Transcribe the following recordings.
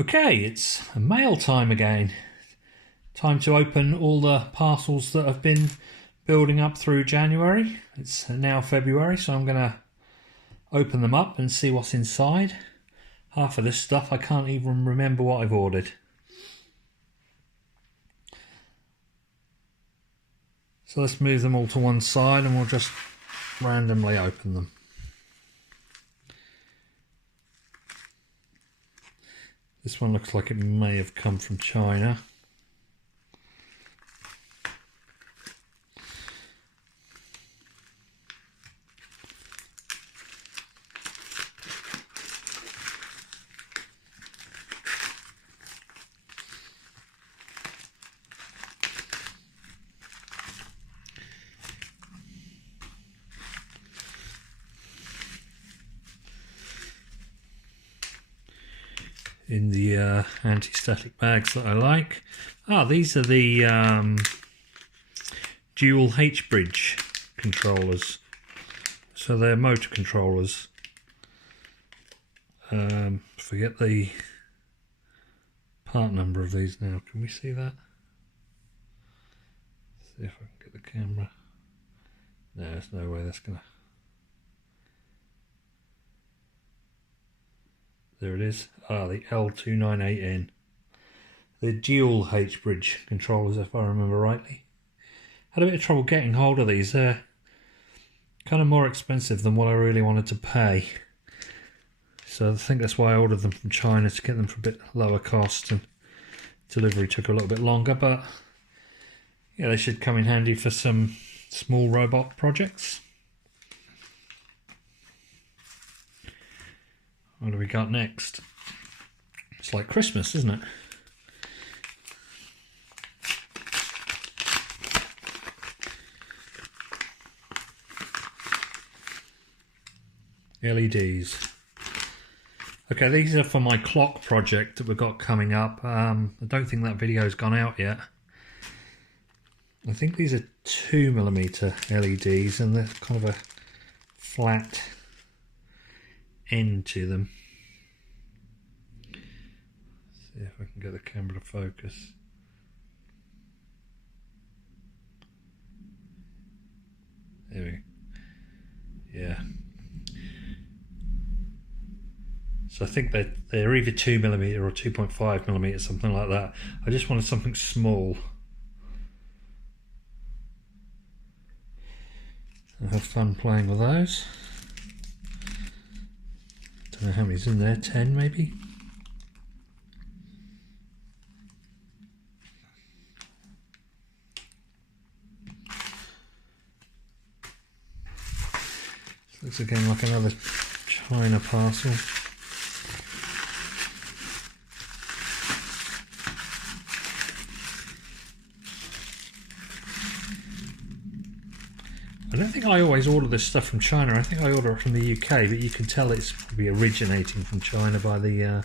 Okay, it's mail time again. Time to open all the parcels that have been building up through January. It's now February, so I'm going to open them up and see what's inside. Half of this stuff I can't even remember what I've ordered. So let's move them all to one side and we'll just randomly open them. This one looks like it may have come from China. In the anti-static bags that I like. These are the Dual H-bridge controllers. So they're motor controllers. Forget the part number of these now. Can we see that? Let's see if I can get the camera. No, there's no way that's gonna. There it is. The L298N. The Dual H-bridge controllers, if I remember rightly. Had a bit of trouble getting hold of these. They're kind of more expensive than what I really wanted to pay. So I think that's why I ordered them from China, to get them for a bit lower cost, and delivery took a little bit longer, but yeah, they should come in handy for some small robot projects. What do we got next? It's like Christmas, isn't it? LEDs. Okay, these are for my clock project that we've got coming up. I don't think that video's gone out yet. I think these are 2mm LEDs and they're kind of a flat end to them. Let's see if I can get the camera to focus. There we go. Yeah. So I think they're either 2mm or 2.5mm, something like that. I just wanted something small. I have fun playing with those. Don't know how many's in there, 10 maybe? Looks again like another China parcel. I don't think I always order this stuff from China. I think I order it from the UK, but you can tell it's probably originating from China by the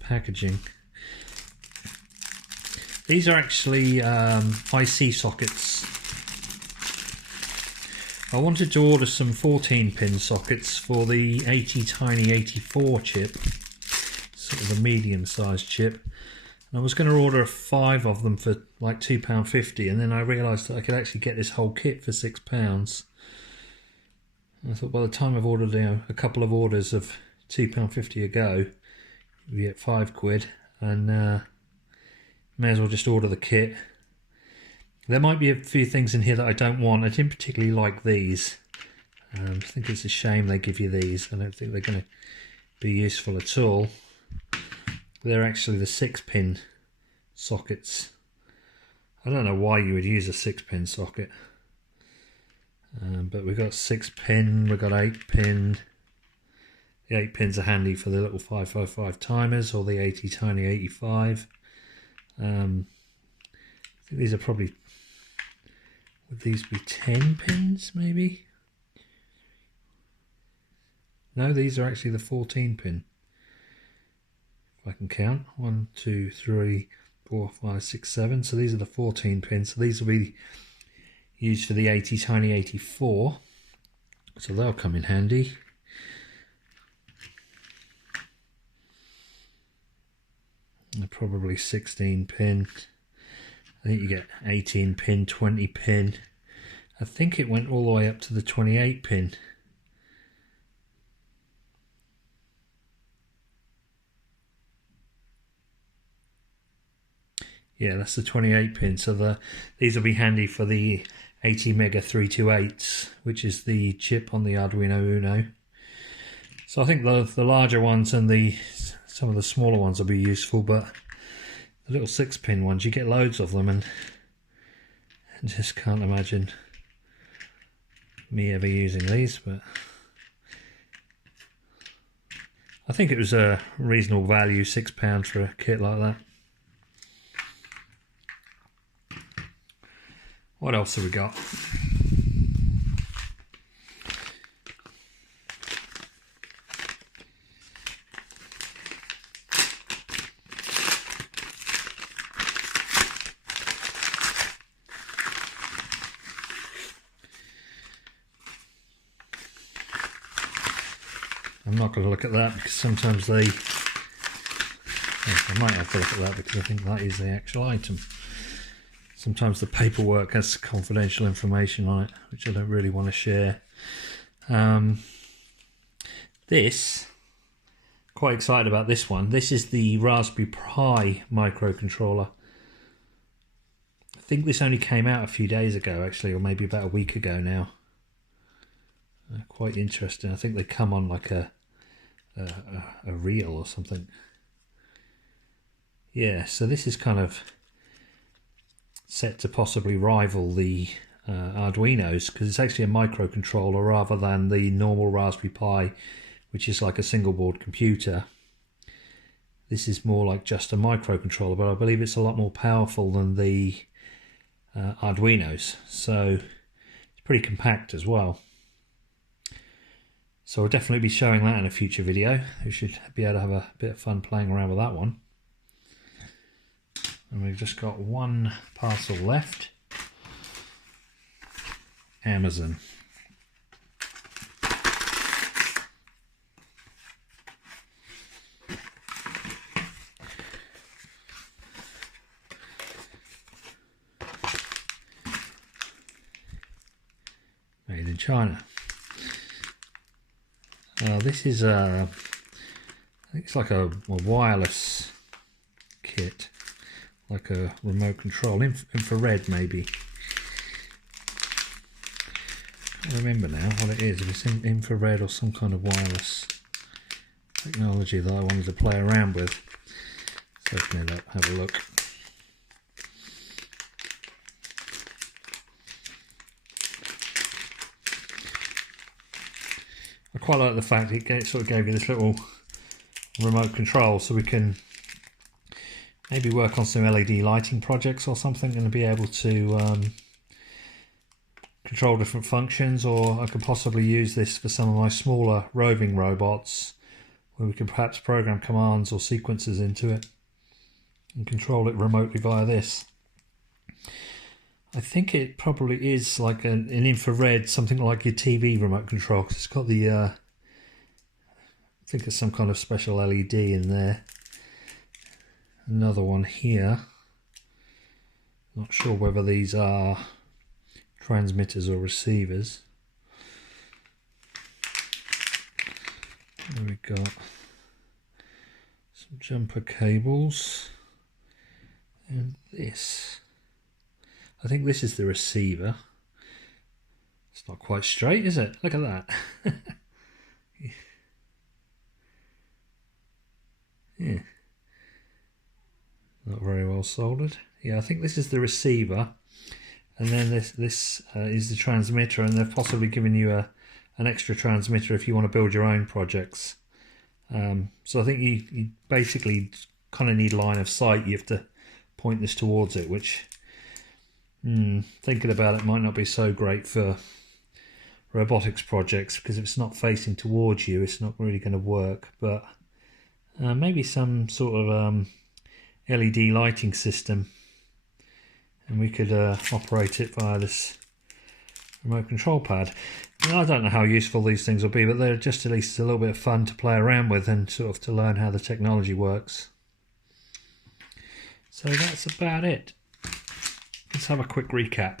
packaging. These are actually IC sockets. I wanted to order some 14-pin sockets for the AT-Tiny84 chip, sort of a medium-sized chip. And I was going to order 5 of them for like £2.50, and then I realised that I could actually get this whole kit for £6. And I thought, by the time I've ordered a couple of orders of £2.50 a go, you get £5, and may as well just order the kit. There might be a few things in here that I don't want. I didn't particularly like these. I think it's a shame they give you these. I don't think they're going to be useful at all. They're actually the 6-pin sockets. I don't know why you would use a 6-pin socket. But we've got 6-pin, we've got 8-pin. The 8 pins are handy for the little 555 timers or the AT-Tiny85. I think these are probably... Would these be 10 pins maybe? No, these are actually the 14 pin. If I can count. 1, 2, 3, 4, 5, 6, 7. So these are the 14 pins. So these will be used for the AT-Tiny84. So they'll come in handy. They're probably 16 pin. I think you get 18 pin, 20 pin. I think it went all the way up to the 28 pin. Yeah, that's the 28 pin. So these will be handy for the 80 mega 328s, which is the chip on the Arduino Uno. So I think the larger ones and some of the smaller ones will be useful, but the little 6-pin ones, you get loads of them, and I just can't imagine me ever using these. But I think it was a reasonable value, £6 for a kit like that. What else have we got? I'm not going to look at that because sometimes I might have to look at that because I think that is the actual item. Sometimes the paperwork has confidential information on it, which I don't really want to share. Quite excited about this one. This is the Raspberry Pi microcontroller. I think this only came out a few days ago, actually, or maybe about a week ago now. Quite interesting. I think they come on like a reel or something. Yeah, so this is kind of set to possibly rival the Arduinos, because it's actually a microcontroller rather than the normal Raspberry Pi, which is like a single board computer. This is more like just a microcontroller, but I believe it's a lot more powerful than the Arduinos, so it's pretty compact as well. So I'll definitely be showing that in a future video. We should be able to have a bit of fun playing around with that one. And we've just got one parcel left. Amazon. Made in China. This is I think it's like a wireless kit, like a remote control, infrared maybe. I can't remember now what it is, if it's infrared or some kind of wireless technology that I wanted to play around with. So open it up, have a look. I quite like the fact it sort of gave you this little remote control, so we can maybe work on some LED lighting projects or something and be able to control different functions. Or I could possibly use this for some of my smaller roving robots, where we could perhaps program commands or sequences into it and control it remotely via this. I think it probably is like an infrared, something like your TV remote control, because it's got the, I think it's some kind of special LED in there. Another one here. Not sure whether these are transmitters or receivers. There we got some jumper cables. And this. I think this is the receiver. It's not quite straight, is it? Look at that. Yeah. Not very well soldered. Yeah, I think this is the receiver. And then this is the transmitter, and they've possibly given you an extra transmitter if you want to build your own projects. So I think you basically kind of need line of sight. You have to point this towards it, which... thinking about it might not be so great for robotics projects, because if it's not facing towards you, it's not really going to work. But maybe some sort of LED lighting system, and we could operate it via this remote control pad. And I don't know how useful these things will be, but they're just at least a little bit of fun to play around with and sort of to learn how the technology works. So that's about it. Let's have a quick recap.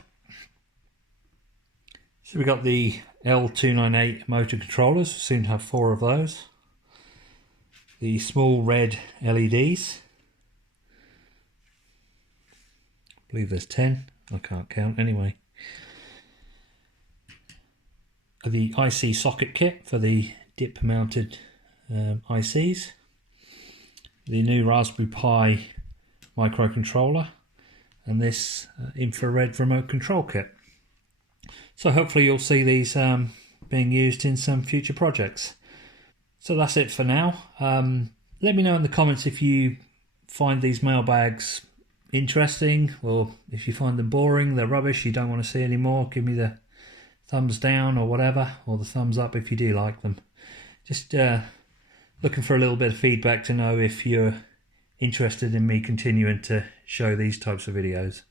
So we got the L298 motor controllers, soon to have 4 of those. The small red LEDs. I believe there's 10, I can't count anyway. The IC Socket Kit for the dip mounted ICs. The new Raspberry Pi microcontroller, and this infrared remote control kit. So hopefully you'll see these being used in some future projects. So that's it for now. Let me know in the comments if you find these mailbags interesting, or if you find them boring, they're rubbish, you don't want to see anymore. Give me the thumbs down or whatever, or the thumbs up if you do like them. Just looking for a little bit of feedback to know if you're interested in me continuing to show these types of videos.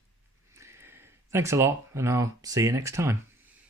Thanks a lot, and I'll see you next time.